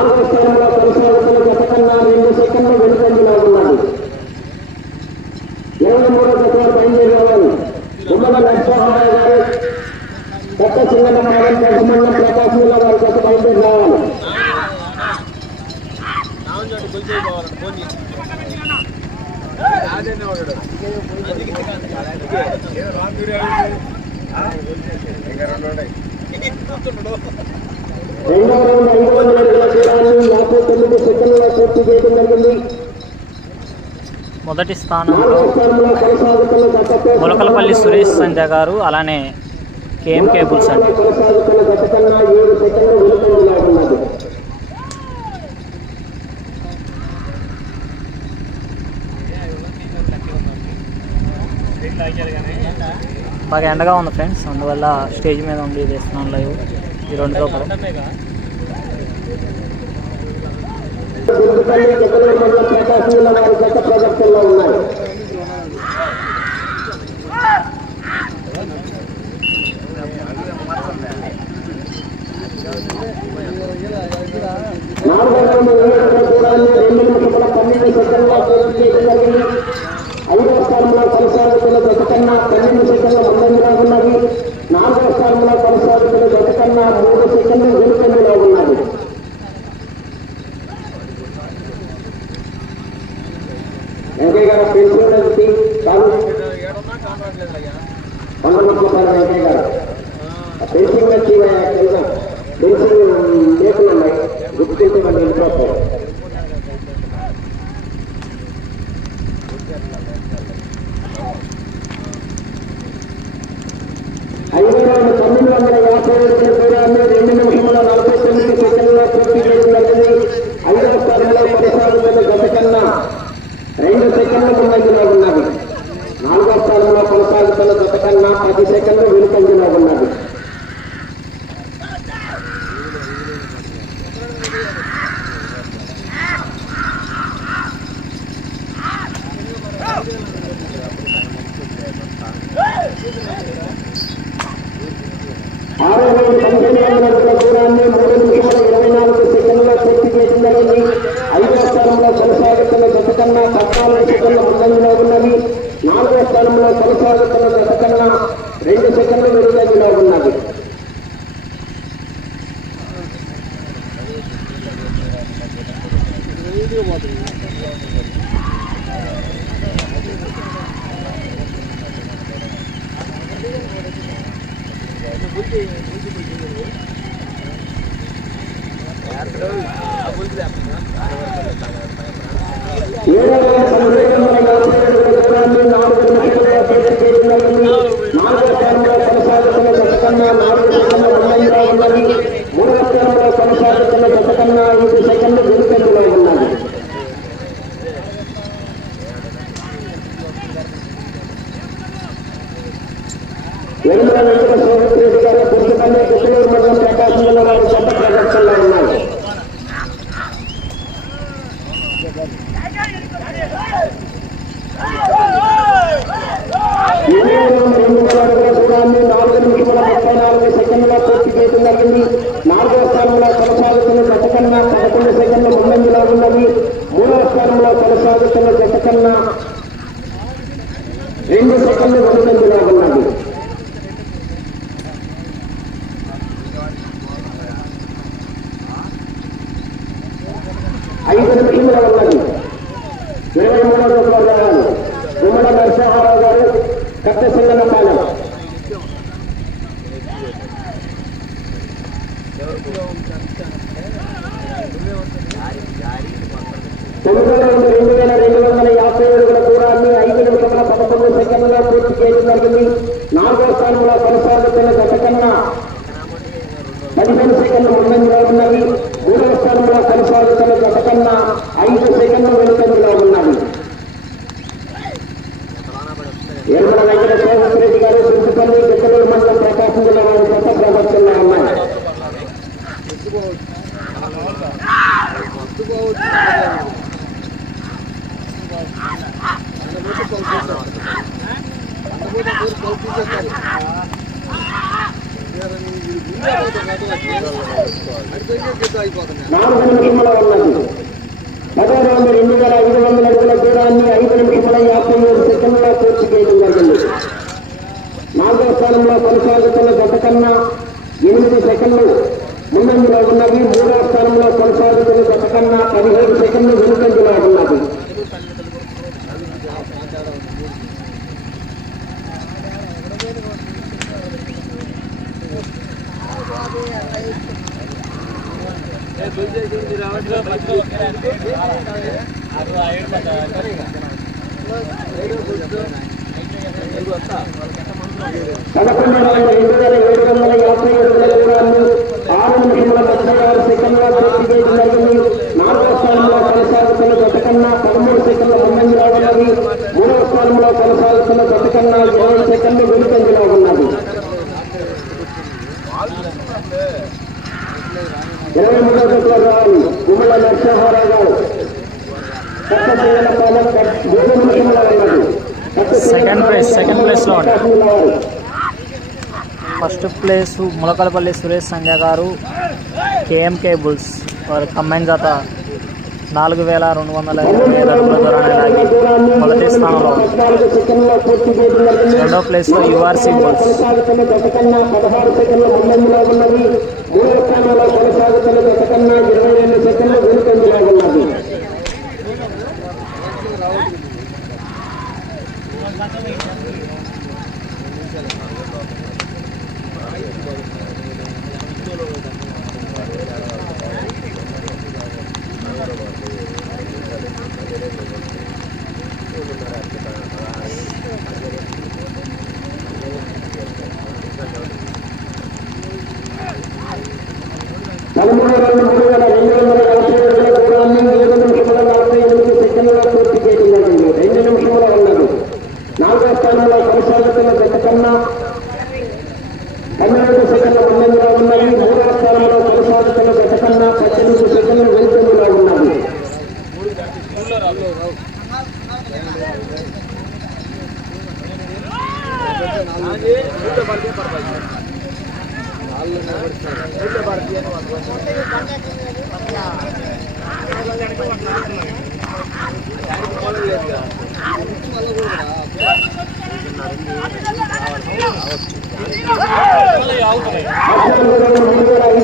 నాలుగవ స్థానంలో గతకన్నా రెండు సెకండ్లు వెనుకంజలో ఉన్నది. ఇరవై మూడో సెకండ్ బయలుదేరేవారు రావాలి. ఉమ్మల నరసింహారావు గారు కొత్త చిన్న మాలం మండలం ప్రకాశం జిల్లా వారి గత బయలుదేరి రావాలి. రెండవ రౌండ్ ఐదు వందల అడుగుల దూరాన్ని తొమ్మిది పూర్తి చేయడం జరిగింది మొదటి స్థానంలో ములకలపల్లి సురేష్ సంధ్య గారు అలానే కేఎం కేబుల్స్ అండి. బాగా ఎండగా ఉంది ఫ్రెండ్స్ అందువల్ల స్టేజ్ మీద ఉండి చేస్తున్నాను లైవ్. ఈ రెండు లోపల గుర్తుపల్లి వారి గత ప్రదర్శనలో ఉన్నాయి నాలుగో రౌండ్ వేయడం దూరాన్ని రెండు నిమిషముల పన్నెండు సెకండ్ల పూర్తి చేయడం జరిగింది ఐదవ స్థానంలో కొనసాగుతున్న గత కన్నా పన్నెండు సెకండ్ల ముందంజలో ఉన్నది నాలుగవ స్థానంలో కొనసాగుతున్న గత కన్నా మూడు సెకండ్లు వెనుకంజలో ఉన్నది వెంకయ్య గారు పెన్షన్ కాదు. వంద రూపాయల వెంకయ్య గారు. పెన్షన్ వచ్చి కింద పెన్షన్ ఉన్నాయి గుర్తించి ఇంట్లో వస్తాయి. ఐదు వేల తొమ్మిది వందల యాభై ఏడు దూరాన్ని రెండు నిమిషముల నలభై తొమ్మిది సెకండ్ల పూర్తి చేయడం జరిగింది ఐదవ స్థానంలో కొనసాగుతున్న గత కన్నా రెండు సెకండ్ల ముందంజలో ఉన్నది నాలుగో స్థానంలో కొనసాగుతున్న గత కన్నా పది సెకండ్లు వెనుకంజలో ఉన్నది ఆరో రోజు పదిహేను వందల అడుగుల దూరాన్ని మూడు నిమిషాల ఇరవై నాలుగు సెకండ్లలో పూర్తి చేయడం జరిగింది ఐదో స్థానంలో కొనసాగుతున్న గత కన్నా పద్నాలుగు సెకండ్ల ముందంజలో ఉన్నది నాలుగో స్థానంలో కొనసాగుతున్న గత కన్నా రెండు సెకండ్లు వెనుకంజలో ఉన్నది ఏడవ పదిహేడు వందల యాభై అడుగుల దూరాన్ని నాలుగు నిమిషాలుగా పూర్తి చేయడం జరిగింది నాలుగో స్థానంలో కొనసాగుతున్న గత కన్నా నాలుగు సెకండ్ల ముందంజలో ఉన్నది మూడవ స్థానంలో కొనసాగుతున్న గత కన్నా ఐదు సెకండ్లు వెనుకంజలో ఉన్నది ఎనిమిది వెంకట సోమరెడ్డి గారు గుర్తుపల్లి గుంటూరు మండలం ప్రకాశం జిల్లా వారి సొంత ప్రదర్శనలో ఉన్నారు ఇరవై రెండు వేల అడుగుల దూరాన్ని నాలుగు నిమిషముల రాజకీయంలో నాలుగు సొంత పూర్తి చేయడం జరిగింది నాలుగో స్థానంలో కొనసాగుతున్న గత కన్నా పదకొండు సెకండ్ల ముందంజలో ఉన్నది మూడవ స్థానంలో కొనసాగుతున్న కన్నా రెండు సెకండ్లు రెండు వేల రెండు వందల యాభై అడుగుల దూరాన్ని ఐదు నిమిషముల పదకొండు సెకండ్లలో పూర్తి చేయడం నాలుగో స్థానంలో కొనసాగుతున్న గత కన్నా పదిహేను మూడవ స్థానంలో కొనసాగుతున్న గత ఐదు సెకండ్లు వెనుకందులో ఉన్నవి వెంకట శోభన్ గారు సుంటిపల్లి గిద్దలూరు మండలం ప్రకాశం జిల్లా వారి కొత్త ప్రదర్శనలో నాలుగు నిమిషంలో ఉన్నది పదో రౌండ్ రెండు వేల ఐదు వందల అడుగుల దూరాన్ని ఐదు నిమిషముల యాభై ఏడు సెకండ్లో పూర్తి చేయడం జరిగింది. నాలుగో స్థానంలో కొనసాగుతున్న గత కన్నా ఎనిమిది సెకండ్లు ముందంజలో ఉన్నవి. మూడో స్థానంలో కొనసాగుతున్న గత కన్నా పదిహేడు సెకండ్లు వెనుకంజలో ఉన్నది పదకొండు ఏడు వందల యాభై ఆరు నిమిషముల ముప్పై ఆరు పూర్తి చేయడం జరిగింది నాలుగో స్థానంలో కొనసాగుతున్న గత కన్నా పదమూడు సెకండ్ల ముందంజలో ఉన్నది మూడవ స్థానంలో కొనసాగుతున్న గత కన్నా ఇరవై సెకండ్లు వెనుకంజలో ఉన్నది ఇరవై మూడో జట్ల రావాలి ఉమ్మల నరసింహారావు గారు కొత్త సింగనపాలెం మూడు నిమిషముల ఉన్నది కొత్త Second place, second first place Mulakalapalli Suresh Sandhya గారు కేఎంకే బుల్స్ వారి కంబైన్ జత నాలుగు వేల రెండు వందల ఇరవై ఐదు అడుగుల దూరాన్ని లాగి మొదటి స్థానంలో రెండో ప్లేస్లో యుఆర్సీ బుల్స్ కొనసాగుతున్న పదహారు సెకండ్ల ముందంజలో ఉన్నది. స్థానంలో కొనసాగుతున్న గత కన్నా ఇరవై రెండు సెకండ్లు వెనుకంజలో ఉన్నది పదమూడు రెండు మూడు వేల రెండు వందల నలభై ఏడుల దూరాన్ని ఏడు నిమిషముల నలభై ఎనిమిది సెకండ్లలో పూర్తి చేయడం జరిగింది రెండు నిమిషముల ఉన్నది నాలుగో స్థానంలో కొనసాగుతున్న గత కన్నా పన్నెండు సెకండ్ల ముందంజలో ఉన్నాయి మూడవ స్థానంలో కొనసాగుతున్న గత కన్నా పద్దెనిమిది సెకండ్లు వెనుకంజలో ఉన్నది పద్నాలుగు రెండు మూడు వేల ఐదు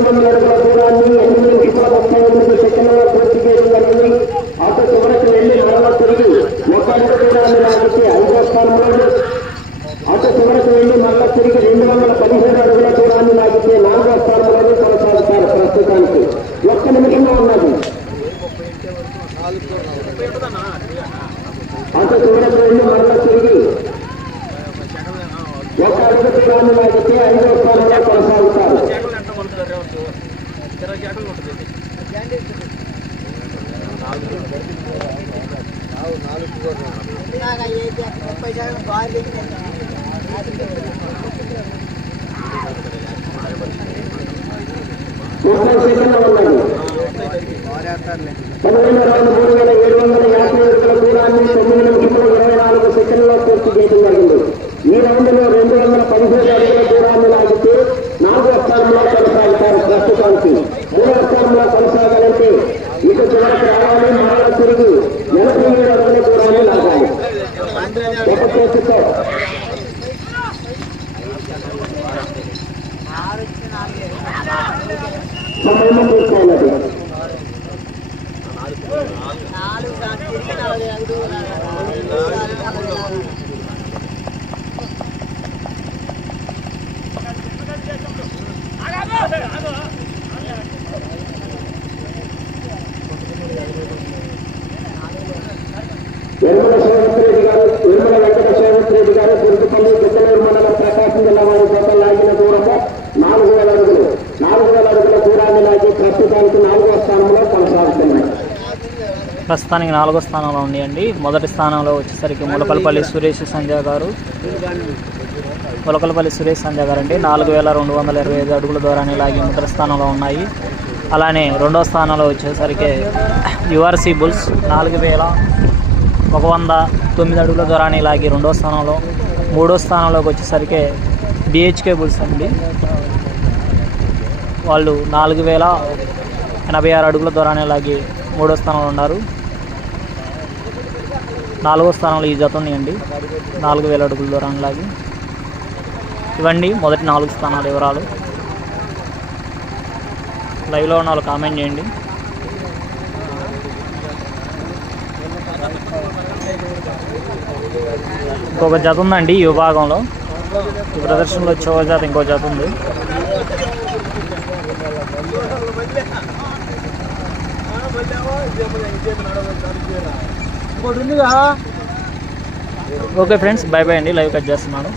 వందల అడుగుల దూరాన్ని ఎనిమిది నిమిషాల ముప్పై ఎనిమిది సెకండ్లలో పూర్తి చేయడం జరిగింది అటు చివరికి వెళ్ళి మరల తిరిగి ఒక అడుగు దూరాన్ని లాగితే ఐదో స్థానంలో అటు చివరికి వెళ్ళి మరల తిరిగి రెండు వందల పదిహేడు అడుగుల దూరాన్ని లాగితే నాలుగో స్థానంలోనే కొనసాగుతారు ప్రస్తుతానికి ఒక్క నిమిషంలో ఉన్నది అటు వెళ్ళి మరల తిరిగి ఒక అడుగు దూరాన్ని లాగితే ఐదో స్థానంలో కొనసాగుతారు. ముప్పై సెకండ్లు ఉన్నది పదిహేను రౌండ్ మూడు వేల ఏడు వందల యాభై ఒకటి దూరాన్ని తొమ్మిది నిమిషములు ఇరవై నాలుగు సెకండ్లలో పూర్తి జరిగింది ఈ రౌండ్లో రెండు వందల పదిహేడు అడుగుల దూరాన్ని లాగితే నాలుగో స్థానంలో కొనసాగుతారు ప్రస్తుతానికి. మూడో స్థానంలో కొనసాగాలంటే ఇక చివరికి రావాలి మరల తిరిగి ఎనభై ఏడు అడుగుల దూరాన్ని లాగాలి ఒక చేతితో సమయం పూర్తయినది నిర్మల శివరెడ్డి గారు నిర్మల వెంకట శివరెడ్డి గారు గురుతుపల్లి గుట్టలూరు మండలం ప్రకాశం జిల్లా వారి చేత లాగిన దూరము నాలుగు వేల అడుగులు నాలుగు వేల అడుగుల దూరాన్ని లాగి ప్రస్తుతానికి నాలుగో స్థానంలో కొనసాగుతున్నాయి ప్రస్తుతానికి నాలుగో స్థానంలో ఉన్నాయండి. మొదటి స్థానంలో వచ్చేసరికి ములకలపల్లి సురేష్ సంధ్య గారు. ములకలపల్లి సురేష్ సంధ్య గారు అండి నాలుగు వేల రెండు వందల ఇరవై ఐదు అడుగుల దూరాన్ని లాగి మొదటి స్థానంలో ఉన్నాయి. అలానే రెండో స్థానంలో వచ్చేసరికి యువర్సీ బుల్స్ నాలుగు వేల ఒక వంద తొమ్మిది అడుగుల దూరాన్ని లాగి రెండో స్థానంలో మూడో స్థానంలోకి వచ్చేసరికి బిహెచ్కే బుల్స్ అండి. వాళ్ళు నాలుగు వేల ఎనభై ఆరు అడుగుల దూరాన్ని లాగి మూడో స్థానంలో ఉన్నారు. నాలుగో స్థానంలో ఈ జత ఉన్నాయండి. నాలుగు వేల అడుగుల దూరం లాగి. ఇవ్వండి మొదటి నాలుగు స్థానాల వివరాలు. లైవ్లో ఉన్న వాళ్ళు కామెంట్ చేయండి. ఇంకొక జత ఉందండి ఈ విభాగంలో. ఈ ప్రదర్శనలో వచ్చే ఒక జత ఇంకో జత ఉంది. ఓకే ఫ్రెండ్స్ బై బై అండి. లైవ్ కట్ చేస్తున్నాను.